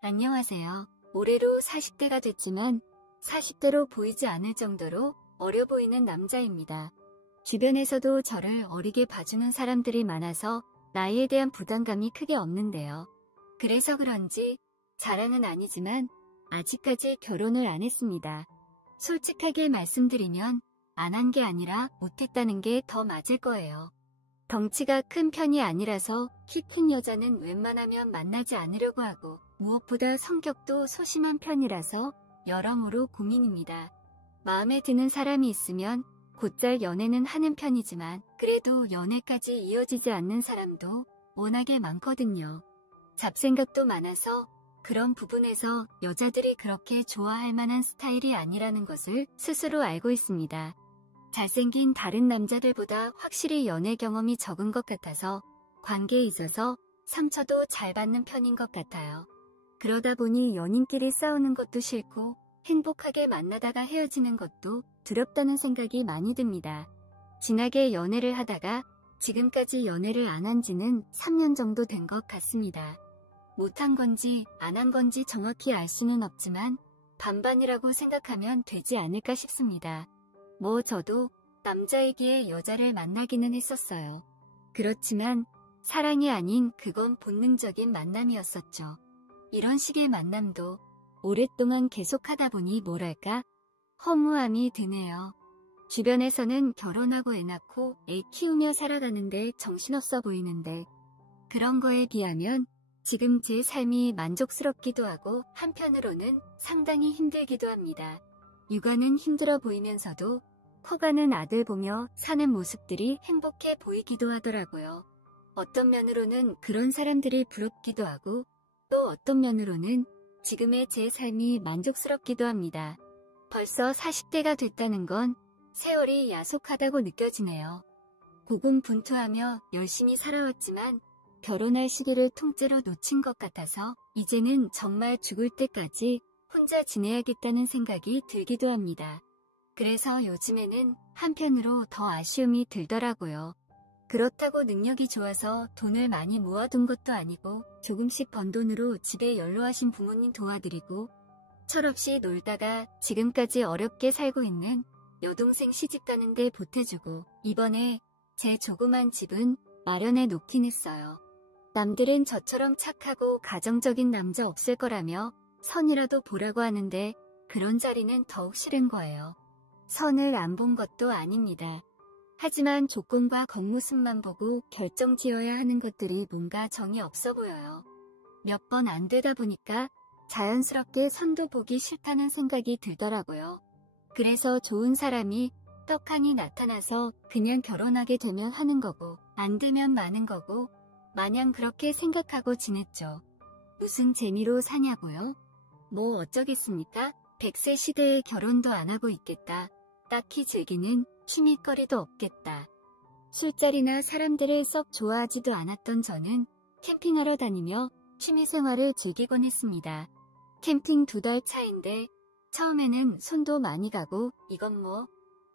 안녕하세요. 올해로 40대가 됐지만 40대로 보이지 않을 정도로 어려 보이는 남자입니다. 주변에서도 저를 어리게 봐주는 사람들이 많아서 나이에 대한 부담감이 크게 없는데요. 그래서 그런지 자랑은 아니지만 아직까지 결혼을 안 했습니다. 솔직하게 말씀드리면 안 한 게 아니라 못했다는 게 더 맞을 거예요. 덩치가 큰 편이 아니라서 키 큰 여자는 웬만하면 만나지 않으려고 하고 무엇보다 성격도 소심한 편이라서 여러모로 고민입니다. 마음에 드는 사람이 있으면 곧잘 연애는 하는 편이지만 그래도 연애까지 이어지지 않는 사람도 워낙에 많거든요. 잡생각도 많아서 그런 부분에서 여자들이 그렇게 좋아할 만한 스타일이 아니라는 것을 스스로 알고 있습니다. 잘생긴 다른 남자들보다 확실히 연애 경험이 적은 것 같아서 관계에 있어서 상처도 잘 받는 편인 것 같아요. 그러다 보니 연인끼리 싸우는 것도 싫고 행복하게 만나다가 헤어지는 것도 두렵다는 생각이 많이 듭니다. 진하게 연애를 하다가 지금까지 연애를 안 한 지는 3년 정도 된 것 같습니다. 못한 건지 안 한 건지 정확히 알 수는 없지만 반반이라고 생각하면 되지 않을까 싶습니다. 저도 남자이기에 여자를 만나기는 했었어요. 그렇지만 사랑이 아닌 그건 본능적인 만남이었었죠. 이런 식의 만남도 오랫동안 계속하다 보니 뭐랄까 허무함이 드네요. 주변에서는 결혼하고 애 낳고 애 키우며 살아가는데 정신없어 보이는데 그런 거에 비하면 지금 제 삶이 만족스럽기도 하고 한편으로는 상당히 힘들기도 합니다. 육아는 힘들어 보이면서도 커가는 아들 보며 사는 모습들이 행복해 보이기도 하더라고요. 어떤 면으로는 그런 사람들이 부럽기도 하고 또 어떤 면으로는 지금의 제 삶이 만족스럽기도 합니다. 벌써 40대가 됐다는 건 세월이 야속하다고 느껴지네요. 고군분투하며 열심히 살아왔지만 결혼할 시기를 통째로 놓친 것 같아서 이제는 정말 죽을 때까지 혼자 지내야겠다는 생각이 들기도 합니다. 그래서 요즘에는 한편으로 더 아쉬움이 들더라고요. 그렇다고 능력이 좋아서 돈을 많이 모아둔 것도 아니고 조금씩 번 돈으로 집에 연로하신 부모님 도와드리고 철없이 놀다가 지금까지 어렵게 살고 있는 여동생 시집 가는데 보태주고 이번에 제 조그만 집은 마련해 놓긴 했어요. 남들은 저처럼 착하고 가정적인 남자 없을 거라며 선이라도 보라고 하는데 그런 자리는 더욱 싫은 거예요. 선을 안 본 것도 아닙니다. 하지만 조건과 겉모습만 보고 결정 지어야 하는 것들이 뭔가 정이 없어 보여요. 몇 번 안 되다 보니까 자연스럽게 선도 보기 싫다는 생각이 들더라고요. 그래서 좋은 사람이 떡하니 나타나서 그냥 결혼하게 되면 하는 거고 안 되면 마는 거고 마냥 그렇게 생각하고 지냈죠. 무슨 재미로 사냐고요? 어쩌겠습니까? 100세 시대에 결혼도 안 하고 있겠다. 딱히 즐기는 취미거리도 없겠다. 술자리나 사람들을 썩 좋아하지도 않았던 저는 캠핑하러 다니며 취미생활을 즐기곤 했습니다. 캠핑 2달 차인데 처음에는 손도 많이 가고 이건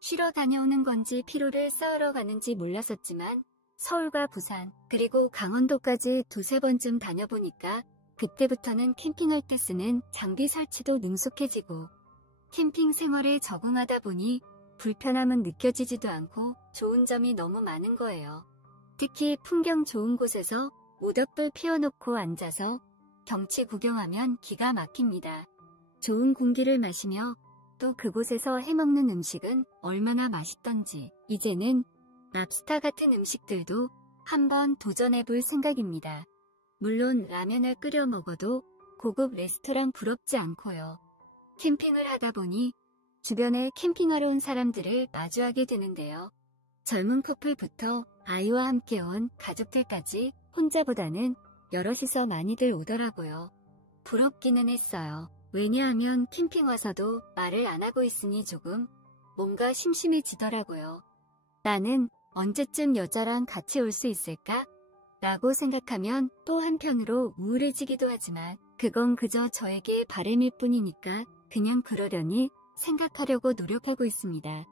쉬러 다녀오는 건지 피로를 쌓으러 가는지 몰랐었지만 서울과 부산 그리고 강원도까지 2~3번쯤 다녀보니까 그때부터는 캠핑할 때 쓰는 장비 설치도 능숙해지고 캠핑 생활에 적응하다 보니 불편함은 느껴지지도 않고 좋은 점이 너무 많은 거예요. 특히 풍경 좋은 곳에서 모닥불 피워놓고 앉아서 경치 구경하면 기가 막힙니다. 좋은 공기를 마시며 또 그곳에서 해먹는 음식은 얼마나 맛있던지 이제는 랍스타 같은 음식들도 한번 도전해볼 생각입니다. 물론 라면을 끓여 먹어도 고급 레스토랑 부럽지 않고요. 캠핑을 하다 보니 주변에 캠핑하러 온 사람들을 마주하게 되는데요. 젊은 커플부터 아이와 함께 온 가족들까지 혼자보다는 여럿이서 많이들 오더라고요. 부럽기는 했어요. 왜냐하면 캠핑 와서도 말을 안 하고 있으니 조금 뭔가 심심해지더라고요. 나는 언제쯤 여자랑 같이 올 수 있을까? 라고 생각하면 또 한편으로 우울해지기도 하지만 그건 그저 저에게 바람일 뿐이니까 그냥 그러려니 생각하려고 노력하고 있습니다.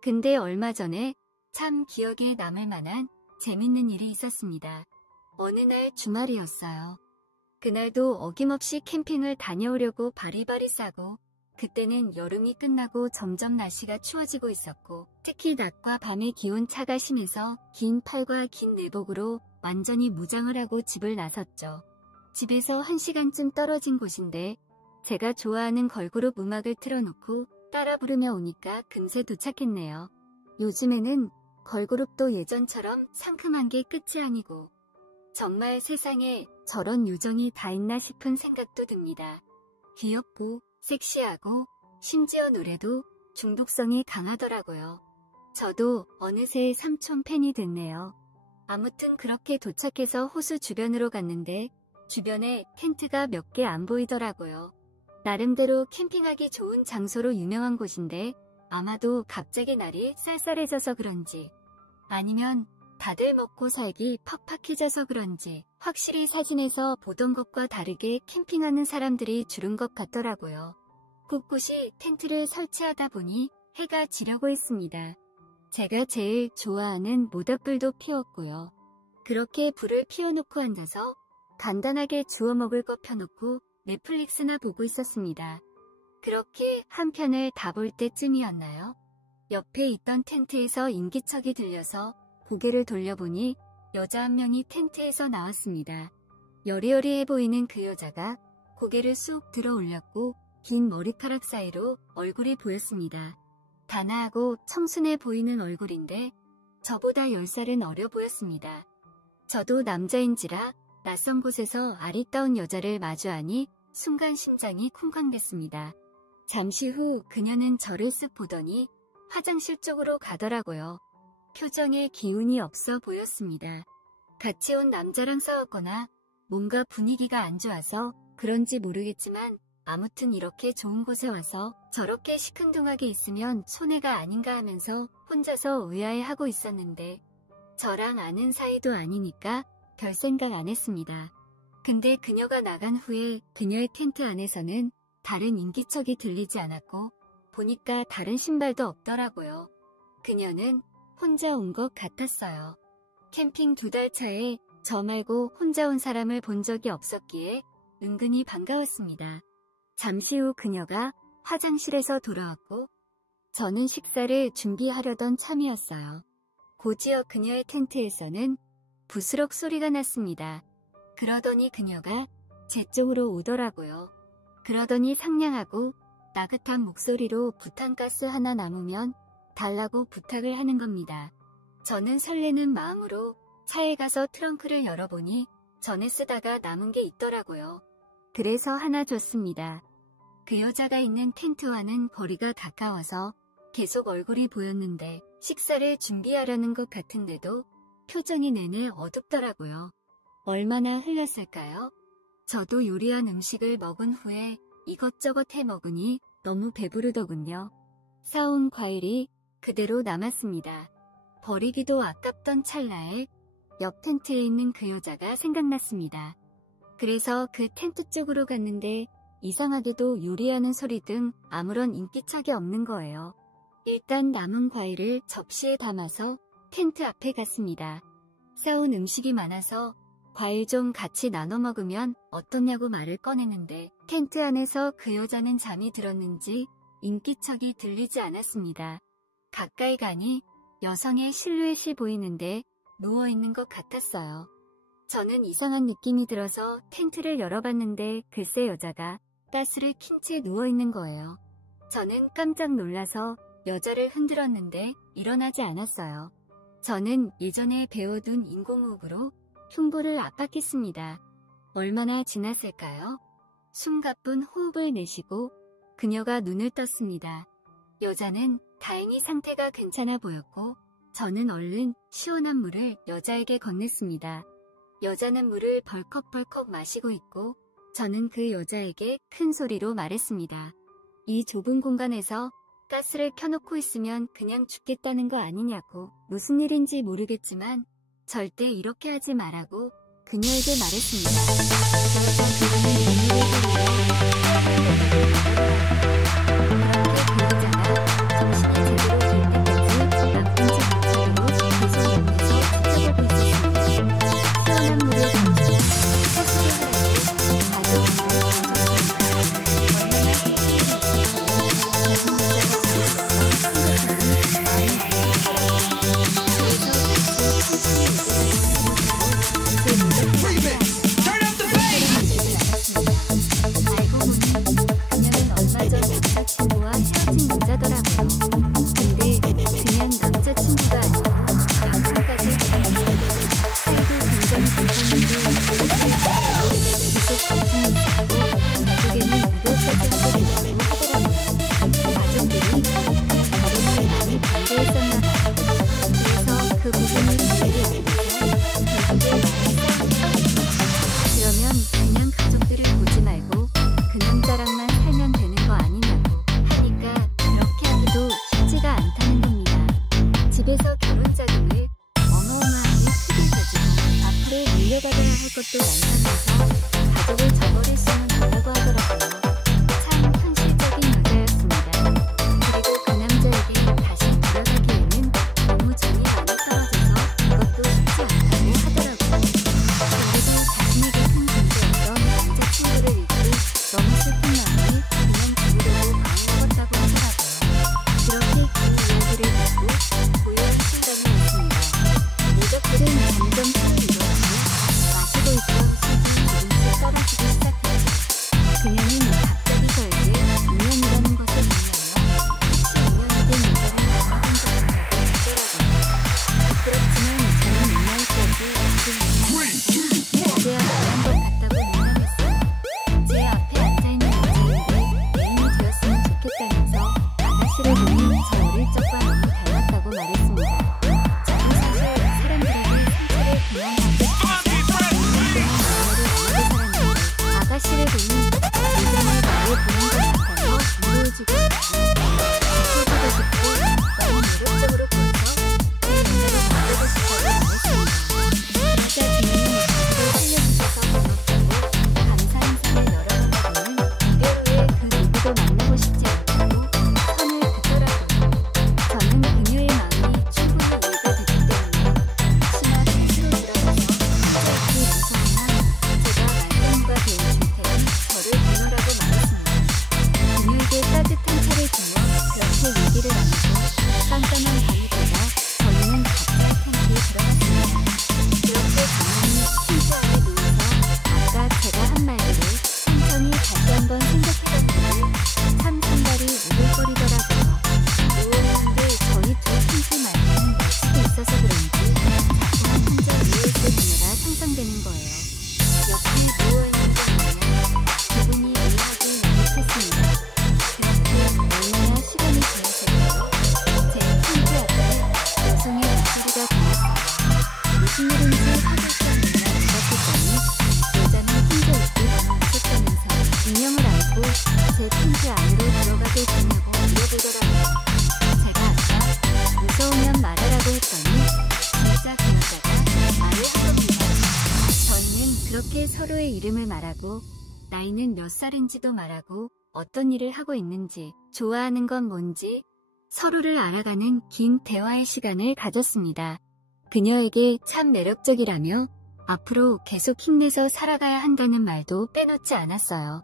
근데 얼마 전에 참 기억에 남을 만한 재밌는 일이 있었습니다. 어느 날 주말이었어요. 그날도 어김없이 캠핑을 다녀오려고 바리바리 싸고, 그때는 여름이 끝나고 점점 날씨가 추워지고 있었고, 특히 낮과 밤의 기온 차가 심해서 긴 팔과 긴 내복으로 완전히 무장을 하고 집을 나섰죠. 집에서 1시간쯤 떨어진 곳인데 제가 좋아하는 걸그룹 음악을 틀어놓고 따라 부르며 오니까 금세 도착했네요. 요즘에는 걸그룹도 예전처럼 상큼한 게 끝이 아니고 정말 세상에 저런 요정이 다 있나 싶은 생각도 듭니다. 귀엽고 섹시하고 심지어 노래도 중독성이 강하더라고요. 저도 어느새 삼촌 팬이 됐네요. 아무튼 그렇게 도착해서 호수 주변으로 갔는데 주변에 텐트가 몇 개 안 보이더라고요. 나름대로 캠핑하기 좋은 장소로 유명한 곳인데 아마도 갑자기 날이 쌀쌀해져서 그런지 아니면 다들 먹고 살기 팍팍해져서 그런지 확실히 사진에서 보던 것과 다르게 캠핑하는 사람들이 줄은 것 같더라고요. 곳곳이 텐트를 설치하다 보니 해가 지려고 했습니다. 제가 제일 좋아하는 모닥불도 피웠고요. 그렇게 불을 피워놓고 앉아서 간단하게 주워 먹을 거 펴놓고 넷플릭스나 보고 있었습니다. 그렇게 한 편을 다 볼 때쯤이었나요? 옆에 있던 텐트에서 인기척이 들려서 고개를 돌려보니 여자 한 명이 텐트에서 나왔습니다. 여리여리해 보이는 그 여자가 고개를 쑥 들어 올렸고 긴 머리카락 사이로 얼굴이 보였습니다. 단아하고 청순해 보이는 얼굴인데 저보다 10살은 어려 보였습니다. 저도 남자인지라 낯선 곳에서 아리따운 여자를 마주하니 순간 심장이 쿵쾅댔습니다. 잠시 후 그녀는 저를 쓱 보더니 화장실 쪽으로 가더라고요. 표정에 기운이 없어 보였습니다. 같이 온 남자랑 싸웠거나 뭔가 분위기가 안 좋아서 그런지 모르겠지만 아무튼 이렇게 좋은 곳에 와서 저렇게 시큰둥하게 있으면 손해가 아닌가 하면서 혼자서 의아해하고 있었는데 저랑 아는 사이도 아니니까 별 생각 안 했습니다. 근데 그녀가 나간 후에 그녀의 텐트 안에서는 다른 인기척이 들리지 않았고 보니까 다른 신발도 없더라고요. 그녀는 혼자 온 것 같았어요. 캠핑 2달 차에 저 말고 혼자 온 사람을 본 적이 없었기에 은근히 반가웠습니다. 잠시 후 그녀가 화장실에서 돌아왔고 저는 식사를 준비하려던 참이었어요. 곧이어 그녀의 텐트에서는 부스럭 소리가 났습니다. 그러더니 그녀가 제 쪽으로 오더라고요. 그러더니 상냥하고 나긋한 목소리로 부탄가스 하나 남으면 달라고 부탁을 하는 겁니다. 저는 설레는 마음으로 차에 가서 트렁크를 열어보니 전에 쓰다가 남은 게 있더라고요. 그래서 하나 줬습니다. 그 여자가 있는 텐트와는 거리가 가까워서 계속 얼굴이 보였는데 식사를 준비하려는 것 같은데도 표정이 내내 어둡더라고요. 얼마나 흘렸을까요? 저도 요리한 음식을 먹은 후에 이것저것 해 먹으니 너무 배부르더군요. 사온 과일이 그대로 남았습니다. 버리기도 아깝던 찰나에 옆 텐트에 있는 그 여자가 생각났습니다. 그래서 그 텐트 쪽으로 갔는데 이상하게도 요리하는 소리 등 아무런 인기척이 없는 거예요. 일단 남은 과일을 접시에 담아서 텐트 앞에 갔습니다. 싸온 음식이 많아서 과일 좀 같이 나눠 먹으면 어떠냐고 말을 꺼내는데 텐트 안에서 그 여자는 잠이 들었는지 인기척이 들리지 않았습니다. 가까이 가니 여성의 실루엣이 보이는데 누워있는 것 같았어요. 저는 이상한 느낌이 들어서 텐트를 열어봤는데 글쎄 여자가 가스를 킨 채 누워있는 거예요. 저는 깜짝 놀라서 여자를 흔들었는데 일어나지 않았어요. 저는 예전에 배워둔 인공호흡으로 흉부를 압박했습니다. 얼마나 지났을까요? 숨가쁜 호흡을 내쉬고 그녀가 눈을 떴습니다. 여자는 다행히 상태가 괜찮아 보였고 저는 얼른 시원한 물을 여자에게 건넸습니다. 여자는 물을 벌컥벌컥 마시고 있고 저는 그 여자에게 큰 소리로 말했습니다. 이 좁은 공간에서 가스를 켜놓고 있으면 그냥 죽겠다는 거 아니냐고. 무슨 일인지 모르겠지만 절대 이렇게 하지 말라고 그녀에게 말했습니다. 그래서 그녀는 눈물을 흘리며 그렇게 그 여자가 정신이 제대로 들릴 때까지 나쁜지 못하도록 계속 옆에서 지켜보고 있었습니다. 시원한 물을 던져 가스를 하라고 이름을 말하고 나이는 몇 살인지도 말하고 어떤 일을 하고 있는지, 좋아하는 건 뭔지 서로를 알아가는 긴 대화의 시간을 가졌습니다. 그녀에게 참 매력적이라며 앞으로 계속 힘내서 살아가야 한다는 말도 빼놓지 않았어요.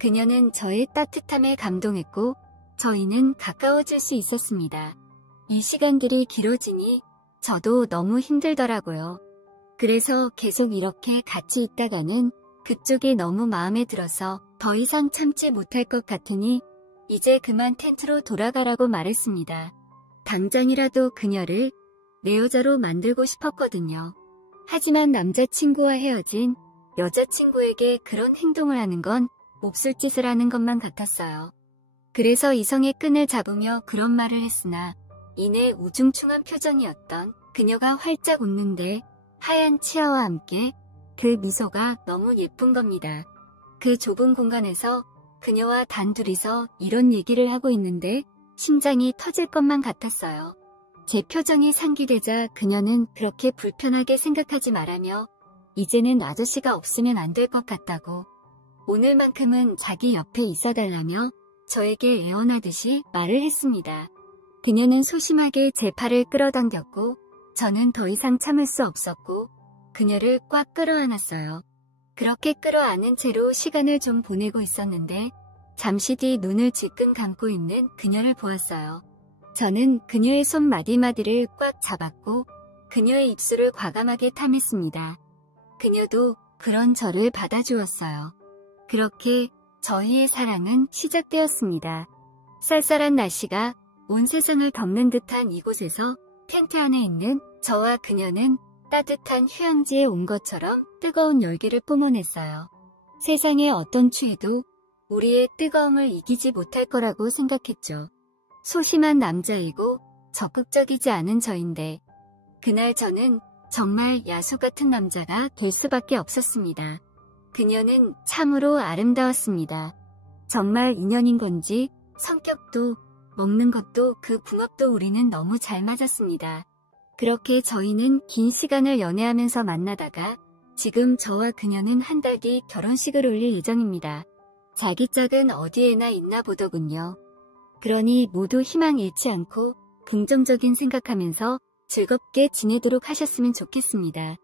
그녀는 저의 따뜻함에 감동했고 저희는 가까워질 수 있었습니다. 이 시간들이 길어지니 저도 너무 힘들더라고요. 그래서 계속 이렇게 같이 있다가는 그쪽이 너무 마음에 들어서 더 이상 참지 못할 것 같으니 이제 그만 텐트로 돌아가라고 말했습니다. 당장이라도 그녀를 내 여자로 만들고 싶었거든요. 하지만 남자친구와 헤어진 여자친구에게 그런 행동을 하는 건 몹쓸 짓을 하는 것만 같았어요. 그래서 이성의 끈을 잡으며 그런 말을 했으나 이내 우중충한 표정이었던 그녀가 활짝 웃는데 하얀 치아와 함께 그 미소가 너무 예쁜 겁니다. 그 좁은 공간에서 그녀와 단둘이서 이런 얘기를 하고 있는데 심장이 터질 것만 같았어요. 제 표정이 상기되자 그녀는 그렇게 불편하게 생각하지 말라며 이제는 아저씨가 없으면 안 될 것 같다고 오늘만큼은 자기 옆에 있어달라며 저에게 애원하듯이 말을 했습니다. 그녀는 소심하게 제 팔을 끌어당겼고 저는 더 이상 참을 수 없었고 그녀를 꽉 끌어안았어요. 그렇게 끌어안은 채로 시간을 좀 보내고 있었는데 잠시 뒤 눈을 질끈 감고 있는 그녀를 보았어요. 저는 그녀의 손 마디마디를 꽉 잡았고 그녀의 입술을 과감하게 탐했습니다. 그녀도 그런 저를 받아주었어요. 그렇게 저희의 사랑은 시작되었습니다. 쌀쌀한 날씨가 온 세상을 덮는 듯한 이곳에서 텐트 안에 있는 저와 그녀는 따뜻한 휴양지에 온 것처럼 뜨거운 열기를 뿜어냈어요. 세상의 어떤 추위도 우리의 뜨거움을 이기지 못할 거라고 생각했죠. 소심한 남자이고 적극적이지 않은 저인데 그날 저는 정말 야수 같은 남자가 될 수밖에 없었습니다. 그녀는 참으로 아름다웠습니다. 정말 인연인 건지 성격도 먹는 것도 그 궁합도 우리는 너무 잘 맞았습니다. 그렇게 저희는 긴 시간을 연애하면서 만나다가 지금 저와 그녀는 한 달 뒤 결혼식을 올릴 예정입니다. 자기 짝은 어디에나 있나 보더군요. 그러니 모두 희망 잃지 않고 긍정적인 생각하면서 즐겁게 지내도록 하셨으면 좋겠습니다.